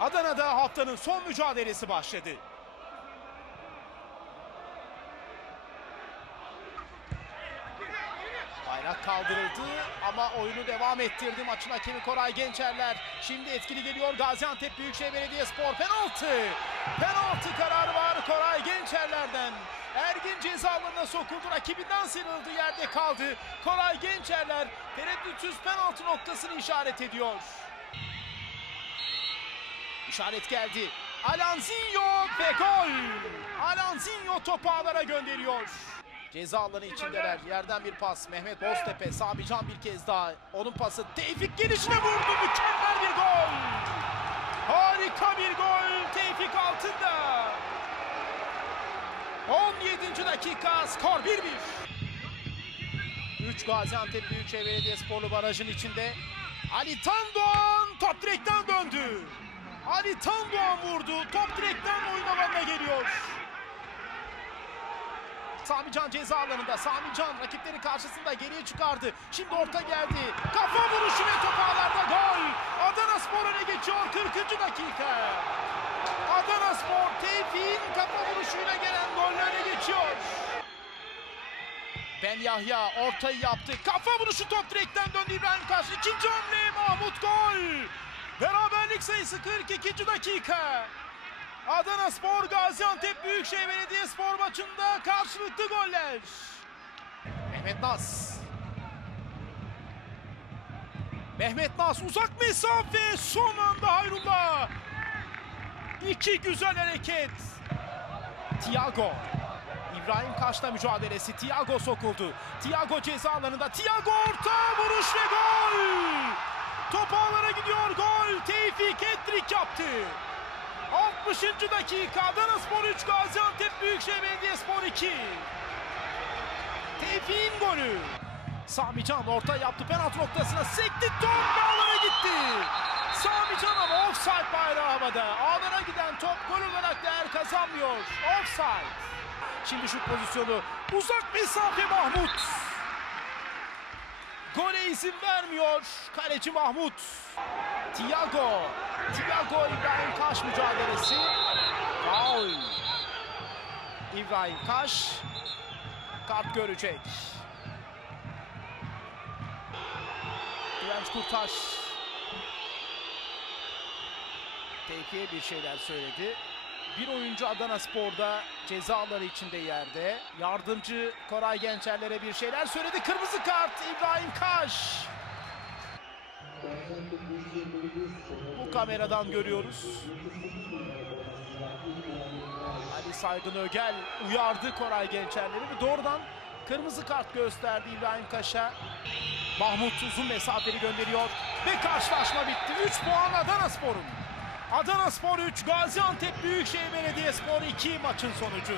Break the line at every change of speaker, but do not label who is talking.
Adana'da haftanın son mücadelesi başladı. Bayrak kaldırıldı ama oyunu devam ettirdi maçın hakemi Koray Gençerler. Şimdi etkili geliyor Gaziantep Büyükşehir Belediyespor penaltı. Penaltı kararı var Koray Gençerler'den. Ergin ceza alanına sokuldu rakibinden sıyrıldı yerde kaldı. Koray Gençerler tereddütsüz penaltı noktasını işaret ediyor. İşaret geldi. Alanzinho ve gol. Alanzinho topu ağlara gönderiyor. Ceza alanı içindeler. Yerden bir pas. Mehmet Boztepe. Sami Can bir kez daha. Onun pası. Tevfik gelişine vurdu. Mükemmel bir gol. Harika bir gol. Tevfik altında. 17. dakika. Skor 1-1. 3 Gaziantep Büyükşehir Belediyesporlu barajın içinde. Ali Tandoğan top direkten döndü. Ali Tandoğan vurdu. Top direkten oyun alanına geliyor. Sami Can ceza alanında. Sami Can rakipleri karşısında geriye çıkardı. Şimdi orta geldi. Kafa vuruşu ve top gol. Adana Spor öne geçiyor 40. dakika. Adana Spor Tevfik'in kafa vuruşuyla gelen golle öne geçiyor. Ben Yahya ortayı yaptı. Kafa vuruşu top direkten döndü İbrahim Kaş. İkinci. Beraberlik sayısı 42. dakika. Adana Spor Gaziantep Büyükşehir Belediyespor maçında karşılıklı goller. Mehmet Naz. Mehmet Naz uzak mesafe son anda Hayrullah. İki güzel hareket. Thiago. İbrahim Kaş'la mücadelesi. Thiago sokuldu. Thiago ceza alanında. Thiago orta vuruş ve gol. Top ağlara gidiyor gol. Tevfik Etrik yaptı. 60. dakika Adana Spor 3 Gaziantep Büyükşehir Belediyespor 2. Tevfik'in golü. Sami Can orta yaptı penaltı noktasına sekti top ağlara gitti. Sami Can ama offside bayrağı havada. Ağlara giden top gol olarak değer kazanmıyor. Offside. Şimdi şu pozisyonu uzak mesafe Mahmut. İzin vermiyor kaleci Mahmut. Thiago. Thiago İbrahim Kaş mücadelesi. Faul. İbrahim Kaş kart görecek. Direnç Kurtaş Tevfik'e bir şeyler söyledi. Bir oyuncu Adana Spor'da cezaları içinde yerde. Yardımcı Koray Gençerler'e bir şeyler söyledi. Kırmızı kart İbrahim Kaş. Bu kameradan görüyoruz. Ali Saygın Ögel uyardı Koray Gençerler'i ve doğrudan kırmızı kart gösterdi İbrahim Kaş'a. Mahmut uzun mesafeli gönderiyor ve karşılaşma bitti. 3 puan Adana Spor'un. Adana Spor 3, Gaziantep Büyükşehir Belediyespor 2 maçın sonucu.